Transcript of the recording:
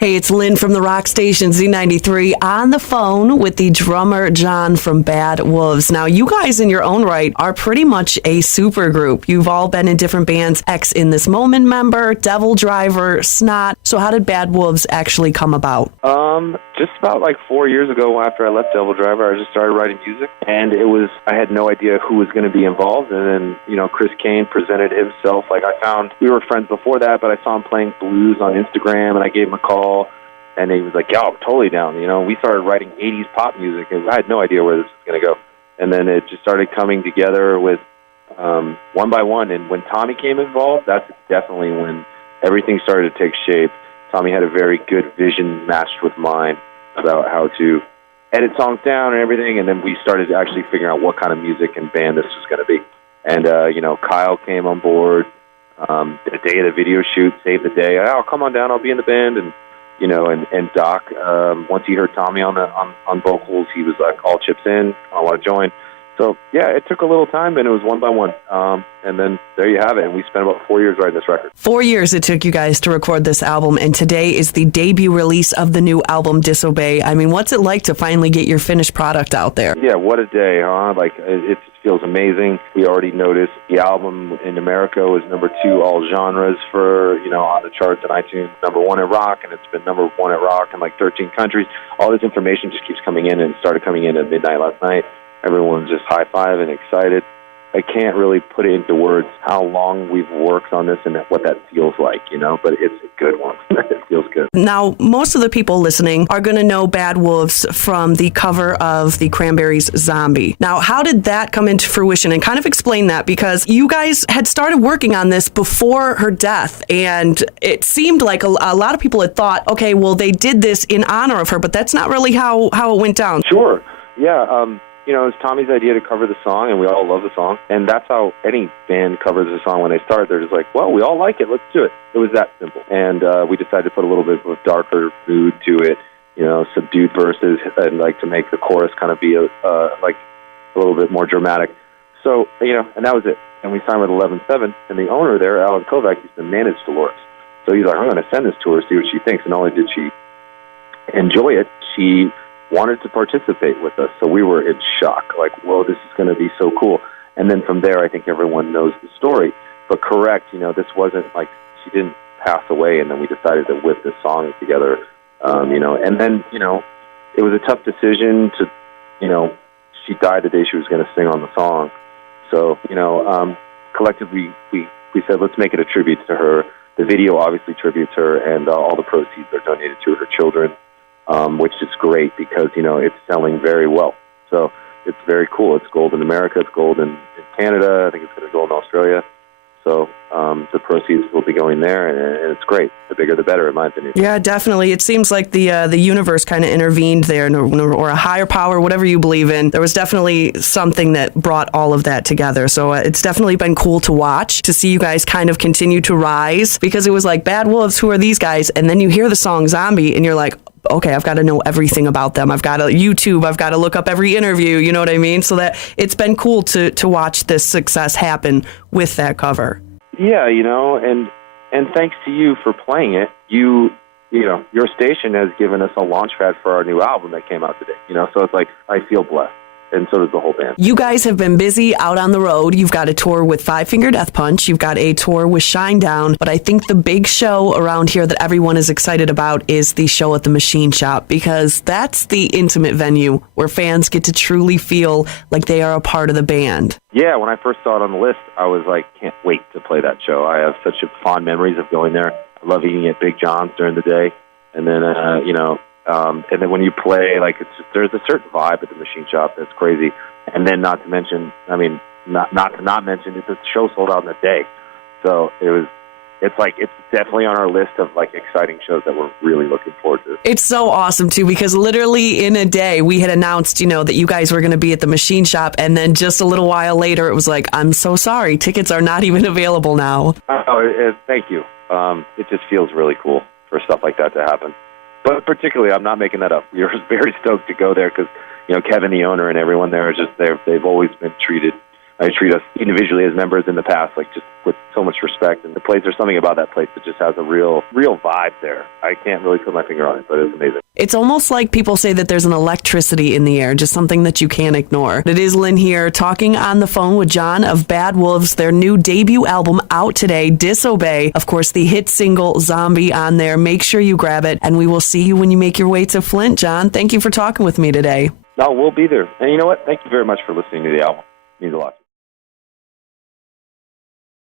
Hey, it's Lynn from the rock station Z93 on the phone with the drummer John from Bad Wolves. Now, you guys in your own right are pretty much a super group. You've all been in different bands, X in This Moment member, Devil Driver, Snot. So how did Bad Wolves actually come about? Just about like 4 years ago after I left Devil Driver, I just started writing music, and I had no idea who was going to be involved, and then, Chris Kane presented himself. We were friends before that, but I saw him playing blues on Instagram, and I gave him a call, and he was like, yeah, I'm totally down. We started writing 80s pop music, and I had no idea where this was going to go. And then it just started coming together with one by one, and when Tommy came involved, that's definitely when everything started to take shape. Tommy had a very good vision matched with mine about how to edit songs down and everything, and then we started actually figuring out what kind of music and band this was going to be. And, Kyle came on board the day of the video shoot, saved the day. Oh, come on down, I'll be in the band. And, and Doc, once he heard Tommy on vocals, he was like, all chips in, I want to join. So, yeah, it took a little time, and it was one by one. And then there you have it. And we spent about 4 years writing this record. 4 years it took you guys to record this album, and today is the debut release of the new album, Disobey. I mean, what's it like to finally get your finished product out there? Yeah, what a day, huh? It feels amazing. We already noticed the album in America was number 2 all genres for, on the charts and iTunes, number 1 at rock, and it's been number 1 at rock in 13 countries. All this information just keeps coming in, and it started coming in at midnight last night. Everyone's just high-fiving, excited. I can't really put it into words how long we've worked on this and what that feels like, but it's a good one. It feels good. Now, most of the people listening are going to know Bad Wolves from the cover of the Cranberries' Zombie. Now, how did that come into fruition? And kind of explain that, because you guys had started working on this before her death, and it seemed like a lot of people had thought, okay, well, they did this in honor of her, but that's not really how it went down. Sure. Yeah. It was Tommy's idea to cover the song, and we all love the song. And that's how any band covers a song when they start. They're just like, well, we all like it. Let's do it. It was that simple. And we decided to put a little bit of a darker mood to it, subdued verses, and to make the chorus kind of be a little bit more dramatic. So, and that was it. And we signed with 11-7, and the owner there, Alan Kovac, used to manage Dolores. So he's like, I'm going to send this to her, see what she thinks. And not only did she enjoy it, she wanted to participate with us, so we were in shock, whoa, this is going to be so cool. And then from there, I think everyone knows the story. But correct, this wasn't she didn't pass away, and then we decided to whip this song together, and then, it was a tough decision to, she died the day she was going to sing on the song. So, collectively, we said, let's make it a tribute to her. The video obviously tributes her, and all the proceeds are donated to her children. Which is great because, it's selling very well. So it's very cool. It's gold in America. It's gold in Canada. I think it's going to go in Australia. So the proceeds will be going there, and it's great. The bigger, the better, in my opinion. Yeah, definitely. It seems like the universe kind of intervened there, or a higher power, whatever you believe in. There was definitely something that brought all of that together. So it's definitely been cool to watch, to see you guys kind of continue to rise, because it was like, Bad Wolves, who are these guys? And then you hear the song Zombie, and you're like, okay, I've got to know everything about them. I've got to YouTube. I've got to look up every interview. You know what I mean? So that it's been cool to watch this success happen with that cover. Yeah, and thanks to you for playing it. Your station has given us a launch pad for our new album that came out today. So it's like, I feel blessed. And so does the whole band. You guys have been busy out on the road. You've got a tour with Five Finger Death Punch. You've got a tour with Shinedown. But I think the big show around here that everyone is excited about is the show at the Machine Shop, because that's the intimate venue where fans get to truly feel like they are a part of the band. Yeah, when I first saw it on the list, I was like, can't wait to play that show. I have such fond memories of going there. I love eating at Big John's during the day. And then, and then when you play, there's a certain vibe at the Machine Shop that's crazy. And then not to mention, not mention, it's a show sold out in a day. So it's definitely on our list of exciting shows that we're really looking forward to. It's so awesome too, because literally in a day we had announced, that you guys were going to be at the Machine Shop, and then just a little while later it was like, I'm so sorry, tickets are not even available now. Thank you. It just feels really cool for stuff like that to happen. But particularly, I'm not making that up. We're very stoked to go there because, Kevin, the owner, and everyone there are just there. They've always been treated They treat us individually as members in the past, like just with so much respect. And the place, there's something about that place that just has a real vibe there. I can't really put my finger on it, but it's amazing. It's almost like people say that there's an electricity in the air, just something that you can't ignore. It is Lynn here talking on the phone with John of Bad Wolves, their new debut album out today, Disobey. Of course, the hit single Zombie on there. Make sure you grab it, and we will see you when you make your way to Flint, John. Thank you for talking with me today. No, we'll be there. And you know what? Thank you very much for listening to the album. It means a lot.